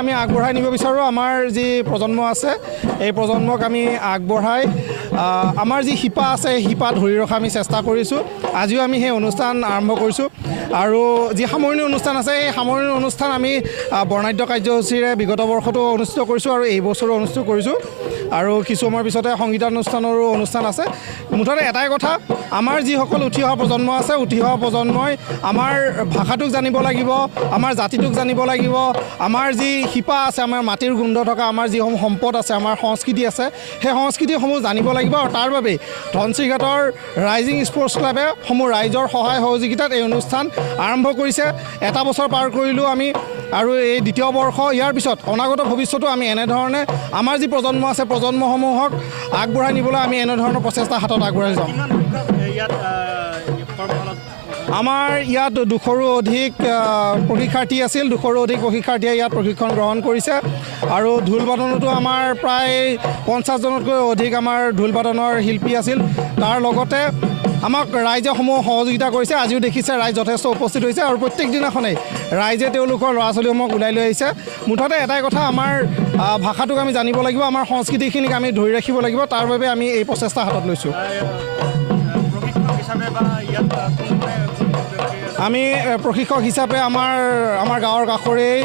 আমি আগবঢ়াই নিব বিচাৰোঁ আমাৰ যি প্ৰজন্ম আছে এই প্ৰজন্মক আমি আগবঢ়াই আমাৰ যি শিপা আছে এই শিপা ধৰি ৰখা আমি চেষ্টা কৰিছোঁ। আজিও আমি সেই অনুষ্ঠান আৰম্ভ কৰিছোঁ আৰু যি সামৰণি অনুষ্ঠান আছে এই সামৰণি অনুষ্ঠান আমি বৰ্ণাঢ্য কাৰ্যসূচীৰে বিগত বৰ্ষতো অনুষ্ঠিত কৰিছোঁ আৰু এই বছৰো অনুষ্ঠিত কৰিছোঁ আৰু কিছু সময়ৰ পিছতে সংগীতানুষ্ঠানৰো অনুষ্ঠান আছে। মুঠতে এটাই কথা, আমাৰ যিসকল উঠি অহা প্ৰজন্ম আছে উঠি অহা প্ৰজন্মই আমাৰ ভাষাটোক জানিব লাগিব, আমাৰ জাতিটোক জানিব লাগিব, আমাৰ যি শিপা আছে, আমাৰ মাটিৰ গোন্ধ থকা আমাৰ যিসমূহ সম্পদ আছে, আমাৰ সংস্কৃতি আছে, সেই সংস্কৃতিসমূহ জানিব লাগিব আৰু তাৰ বাবেই ধনশিৰিঘাটৰ ৰাইজিং স্পৰ্টছ ক্লাবে সমূহ ৰাইজৰ সহায় সহযোগিতাত এই অনুষ্ঠান আৰম্ভ কৰিছে। এটা বছৰ পাৰ কৰিলোঁ আমি আৰু এই দ্বিতীয় বৰ্ষ। ইয়াৰ পিছত অনাগত ভৱিষ্যতো আমি এনেধৰণে আমাৰ যি প্ৰজন্ম আছে প্ৰজন্মসমূহক আগবঢ়াই নিবলৈ আমি এনেধৰণৰ প্ৰচেষ্টা হাতত আগবঢ়াই যাওঁ। আমাৰ ইয়াত 200ৰো অধিক প্ৰশিক্ষাৰ্থী আছিল, 200ৰো অধিক প্ৰশিক্ষাৰ্থীয়ে ইয়াত প্ৰশিক্ষণ গ্ৰহণ কৰিছে আৰু ঢোল বাদনতো আমাৰ প্ৰায় 50জনতকৈ অধিক আমাৰ ঢোল বাদনৰ শিল্পী আছিল। তাৰ লগতে আমাক ৰাইজে সমূহ সহযোগিতা কৰিছে। আজিও দেখিছে ৰাইজ যথেষ্ট উপস্থিত হৈছে আৰু প্ৰত্যেক দিনাখনেই ৰাইজে তেওঁলোকৰ ল'ৰা ছোৱালীসমূহক ওলাই লৈ আহিছে। মুঠতে এটাই কথা, আমাৰ ভাষাটোক আমি জানিব লাগিব, আমাৰ সংস্কৃতিখিনিক আমি ধৰি ৰাখিব লাগিব, তাৰ বাবে আমি এই প্ৰচেষ্টা হাতত লৈছোঁ। আমি প্ৰশিক্ষক হিচাপে আমাৰ গাঁৱৰ কাষৰেই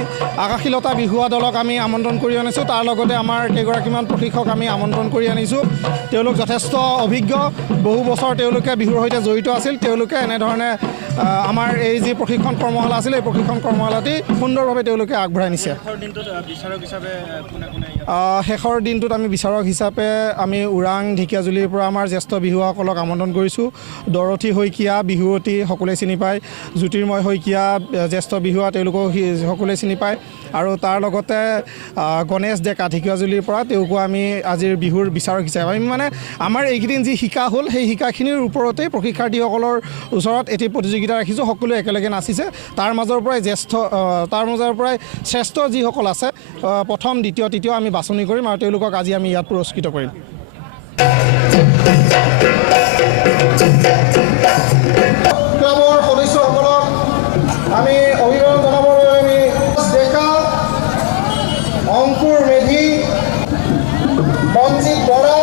আকাশীলতা বিহুৱা দলক আমি আমন্ত্ৰণ কৰি আনিছোঁ। তাৰ লগতে আমাৰ কেইগৰাকীমান প্ৰশিক্ষক আমি আমন্ত্ৰণ কৰি আনিছোঁ। তেওঁলোক যথেষ্ট অভিজ্ঞ, বহু বছৰ তেওঁলোকে বিহুৰ সৈতে জড়িত আছিল। তেওঁলোকে এনেধৰণে আমাৰ এই যি প্ৰশিক্ষণ কৰ্মশালা আছিল এই প্ৰশিক্ষণ কৰ্মশালাটি সুন্দৰভাৱে তেওঁলোকে আগবঢ়াই নিছে। শেষৰ দিনটোত আমি বিচাৰক হিচাপে আমি ওৰাং ঢেকীয়াজুলিৰ পৰা আমাৰ জ্যেষ্ঠ বিহুৱাসকলক আমন্ত্ৰণ কৰিছোঁ। দৰথী শইকীয়া বিহুৱতী সকলোৱে চিনি পায়, জ্যোতিৰ্ময় শইকীয়া জ্যেষ্ঠ বিহুৱা তেওঁলোকক সকলোৱে চিনি পায় আৰু তাৰ লগতে গণেশ ডেকা ঢেকীয়াজুলিৰ পৰা, তেওঁকো আমি আজিৰ বিহুৰ বিচাৰক হিচাপে আমি আমাৰ এইকেইদিন যি শিকা হ'ল সেই শিকাখিনিৰ ওপৰতেই প্ৰশিক্ষাৰ্থীসকলৰ ওচৰত এটি প্ৰতিযোগিতা ৰাখিছোঁ। সকলোৱে একেলগে নাচিছে। তাৰ মাজৰ পৰাই শ্ৰেষ্ঠ যিসকল আছে প্ৰথম দ্বিতীয় তৃতীয় আমি বাছনি কৰিম আৰু তেওঁলোকক আজি আমি ইয়াত পুৰস্কৃত কৰিম। ক্লাবৰ সদস্যসকলক আমি অভিনন্দন জনাবলৈ আমি ডেকা, অংকুৰ মেধি, মঞ্জিত বৰা,